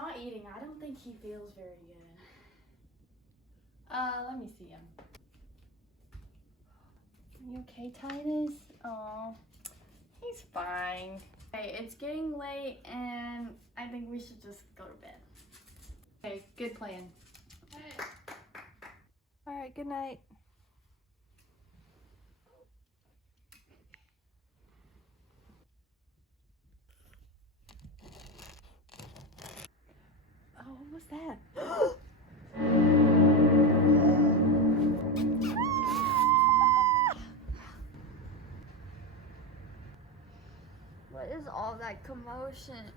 not eating. I don't think he feels very good. Let me see him. You okay, Titus? Oh, he's fine. Okay, it's getting late and I think we should just go to bed. Okay, good plan. All right, good night. Oh, what was that? What is all that commotion?